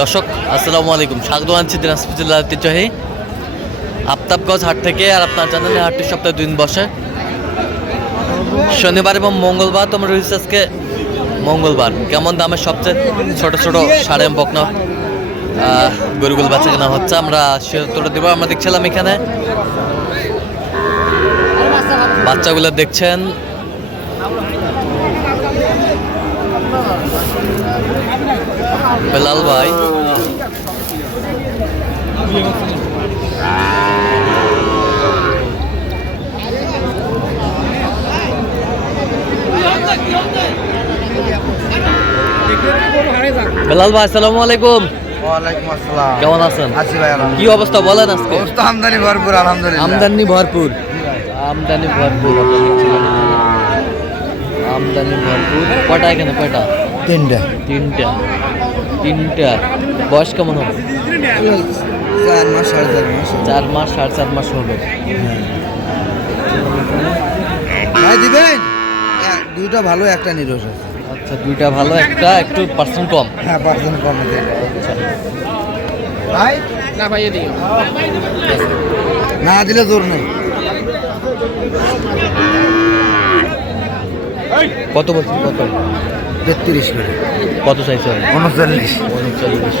দর্শক, আসসালামু আলাইকুম। স্বাগত আনছি দিনাজপুর ঐতিহ্যবাহী আফতাবগঞ্জ হাট থেকে আর আপনার জানেন হাটটি সপ্তাহে দুই দিন বসে। শনিবার এবং মঙ্গলবার তোমরা রয়েছে আজকে মঙ্গলবার। কেমন দামের সবচেয়ে ছোট ছোট সাড়ে বকনা গরুগুলো বেচা কেনা হচ্ছে? আমরা সে তোটা দেবো। আমরা দেখছিলাম এখানে বাচ্চাগুলো দেখছেন বেলাল ভাই। বেলাল ভাই আসসালামু আলাইকুম। ওয়ালাইকুম আসসালাম। কেমন আছেন? কি অবস্থা বলেন আজকে? আমদানি ভরপুর আলহামদুলিল্লাহ। আমদানি ভরপুর। আমদানি ভরপুর আমদানি ভরপুর। কয়টা এখানে কয়টা? তিনটা। তিনটা। তিনটা। বয়স কেমন হবে? চার মাস সাড়ে চার মাস। চার মাস সাড়ে চার মাস হলো ভাই দিবেন? এক- দুইটা ভালো একটা নিরস আছে। আচ্ছা দুইটা ভালো একটা একটু পার্সেন্ট কম। হ্যাঁ পার্সেন্ট কমে দেন আচ্ছা। ভাই? না দিলে জোর নেই। কত বলছেন কত? তেত্রিশ করে। কত চাইছেন উনচল্লিশ। উনচল্লিশ।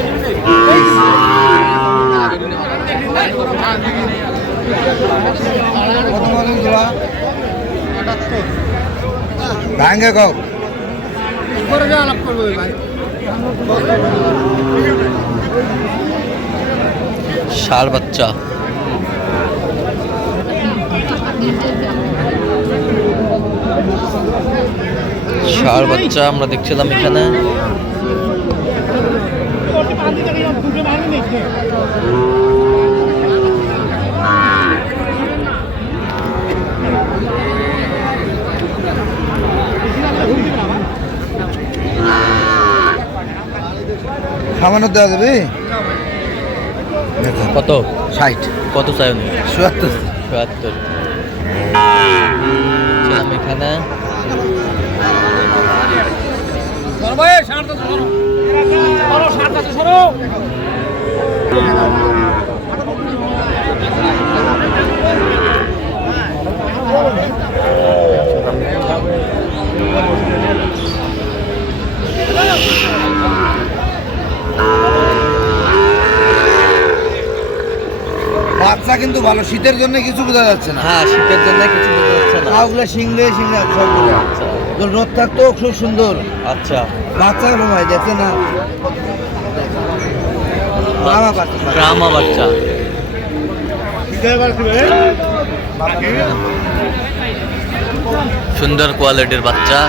ভাঙ্গে কক ষাড় বাচ্চা। ষাড় বাচ্চা আমরা দেখছিলাম এখানে। সামান্য দেওয়া যাবে? কত? ষাট। কত চাই উনি? চুয়াত্তর। চুয়াত্তর। এখানে। বাচ্চা কিন্তু ভালো শীতের জন্য কিছু বোঝা যাচ্ছে না। হ্যাঁ শীতের জন্য কিছু বোঝা যাচ্ছে না। পাগুলো শিংলে শিংলে সব বোঝা তো রোদ থাকতো খুব সুন্দর। আচ্ছা। বাচ্চা ভাই দেখে না। বাবা বাচ্চা। সুন্দর কোয়ালিটির বাচ্চা।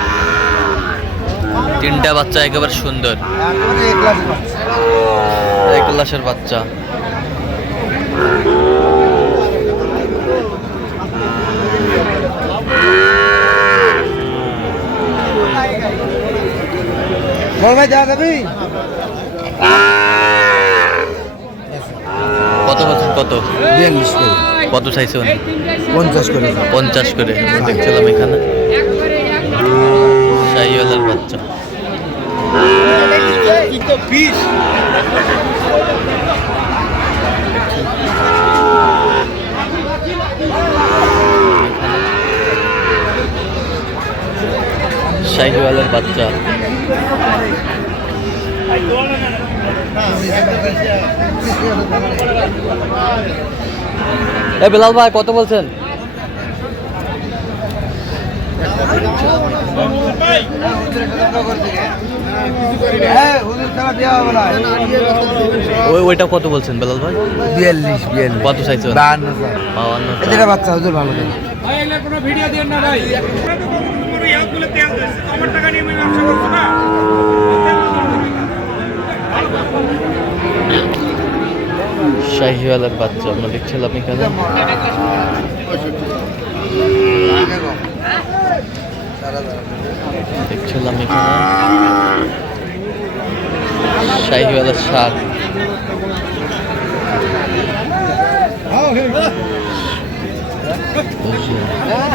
তিনটা বাচ্চা একেবারে সুন্দর। এক গ্লাস বাচ্চা। বাচ্চা ভাই দেওয়া যাবি? কত বছর কত? বিয়াল্লিশ করে। কত চাইছে উনি পঞ্চাশ করে। পঞ্চাশ করে। দেখছিলাম এখানে। শাহিওয়ালার বাচ্চা। শাহিওয়ালার বাচ্চা। এ বিলাল ভাই কত বলছেন? না ওইটা কত বলছেন বেলাল ভাই? বিয়াল্লিশ বিয়াল্লিশ। কত চাইছে বাহান্ন এদের বাচ্চা হুজুর ভালো দেন শাহিওয়ালার বাচ্চা। আমরা দেখছিলাম এখানে। দেখছিলাম এখানে। শাহিওয়ালার শাক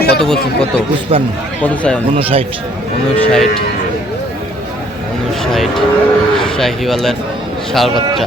কত বলছেন? কত? পুষ্পান্ন কত চাই উনষাট। উনষাট। উনষাট শাহিওয়ালার ষাঁড় বাচ্চা।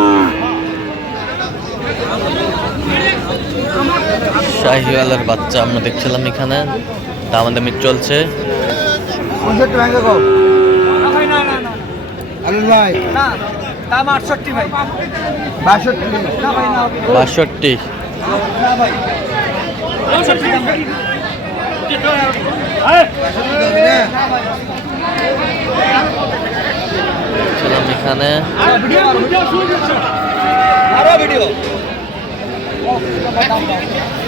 শাহিওয়ালের বাচ্চা আমরা দেখছিলাম এখানে দামাদামি চলছে বাষট্টি? দেখছিলাম এখানে ভিডিও হ্যাঁ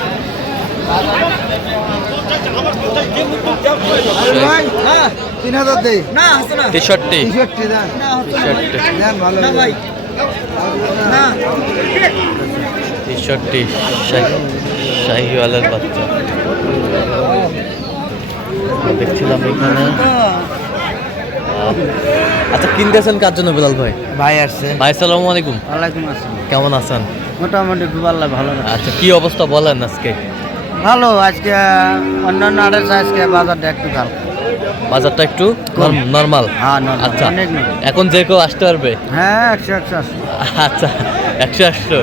তিন হাজার দেই। না তেষট্টি। তেষট্টি দেন। না হচ্ছে না ভাই। তেষট্টি দেন ভালো না তেষট্টি শাহিওয়ালের বাচ্চা। দেখছিলাম এখানে। আহ, আচ্ছা কিনতেছেন কার জন্য বিলাল ভাই? ভাই আসছে। ভাই সালামু আলাইকুম। ওয়ালাইকুম আসসালাম। কেমন আছেন? মোটামুটি খুব আল্লাহ ভালো আচ্ছা কি অবস্থা বলেন আজকে? ভালো আজকে অন্যান্য আড়াই আজকে বাজারটা একটু ভালো। বাজারটা একটু নর্মাল হ্যাঁ আচ্ছা এখন যে কেউ আসতে পারবে? হ্যাঁ একশো একশো আচ্ছা একশো একশো।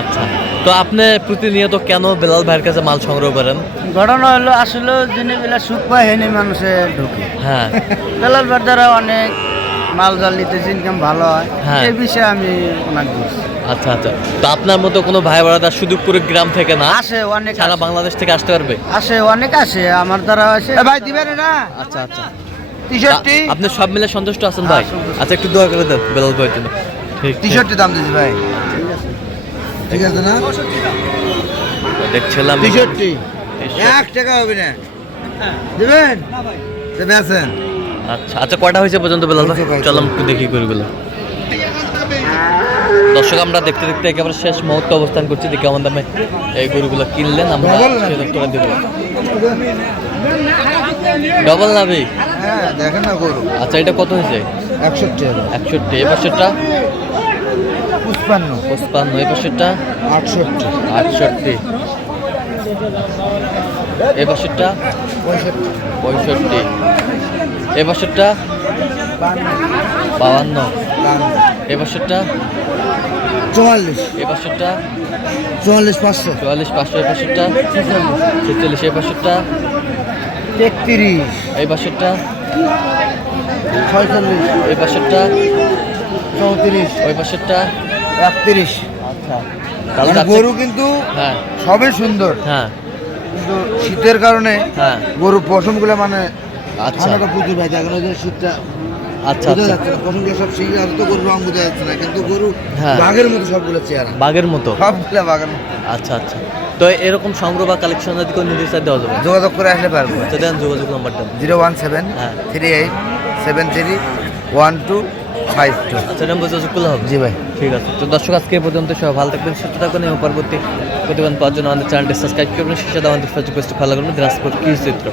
আচ্ছা তো আপনি প্রতিনিয়ত কেন বেলাল ভাইয়ের কাছে মাল সংগ্রহ করেন? ঘটনা হলো আসলে জিনিসগুলা সুখ পায় হেনি মানুষে ঢুকে। হ্যাঁ। বেলাল দ্বারা অনেক মাল জাল নিতে ইনকাম ভালো হয় হ্যাঁ। এই বিষয়ে আমি ওনাকে বলছি। আচ্ছা আচ্ছা। তো আপনার মতো কোনো ভাই ব্রাদার সুদূরপুর গ্রাম থেকে না? আসে অনেক সারা আসে। বাংলাদেশ থেকে আসতে পারবে? আসে অনেক আসে। আমার দ্বারা আসে। এ ভাই দিবেন না আচ্ছা আচ্ছা। টি-শার্টটি? আ- আপনি সব মিলে সন্তুষ্ট আছেন ভাই? হ্যাঁ, সন্তুষ্ট। আচ্ছা একটু দোয়া করে দেন বেলাল ভাই জন্য। ঠিক ঠিক। টি-শার্টটি দাম দিচ্ছি ভাই। ঠিক আছে না? দেখছিলাম। টি-শার্টটি? টি-শার্ট। এক টাকা হবে না। দিবেন? তো বেছেন আচ্ছা আচ্ছা কয়টা হয়েছে পর্যন্ত বেলাল চলো একটু দেখি গরুগুলো। দর্শক আমরা দেখতে দেখতে একেবারে শেষ মুহূর্তে অবস্থান করছি। যে কেমন দামে এই গরুগুলো কিনলেন আমরা না? দেবো। ডবল নাবি? হ্যাঁ দেখেন না গরু। আচ্ছা এটা কত হয়েছে? একষট্টি একষট্টি এই পাশেরটা? পুষ্পান্ন পঁচপান্ন এই পাশেরটা? আটষট্টি। আটষট্টি। এই পাশেরটা পঁয়ষট্টি। এই পাশেরটা বাউান্ন দাম এই চুয়াল্লিশ। এই পাশেরটা চুয়াল্লিশ পাঁচশো। চুয়াল্লিশ পাঁচশো। এই পাশেরটা ছেচল্লিশ। এই পাশেরটা তেত্রিশ এই পাশেরটা ছয়চল্লিশ। এই পাশেরটা চৌত্রিশ। ওই পাশেরটা একত্রিশ। আচ্ছা। মানে গরু কিন্তু হ্যাঁ। সবই সুন্দর। হ্যাঁ। কিন্তু শীতের কারণে হ্যাঁ। গরুর পশমগুলো মানে আচ্ছা। ভাই এখন শীতটা আচ্ছা আচ্ছা। পশমগুলো সব তো রং বোঝা যাচ্ছে না। কিন্তু গরু হ্যাঁ। বাঘের মতো সবগুলো চেয়ারা বাঘের মতো? সবগুলো বাঘের আচ্ছা আচ্ছা। তো এরকম সংগ্রহ বা কালেকশন যদি কোনো নির্দেশ দেওয়া যাবে? যোগাযোগ করে আসলে পারব। আচ্ছা দেন যোগাযোগ নাম্বারটা। Zero one seven. Three eight seven three one two five two আচ্ছা নম্বর যোগাযোগ করলে হবে জি ভাই। ঠিক আছে। তো দর্শক আজকে পর্যন্ত সব ভালো থাকবেন সুস্থ থাকবেন এবং পরবর্তী প্রতিবেদন পাওয়ার জন্য আমাদের চ্যানেলটি সাবস্ক্রাইব করবেন। শেষে আমাদের ফেসবুক পেজটি ফলো করবেন। দিনাজপুর কি চিত্র।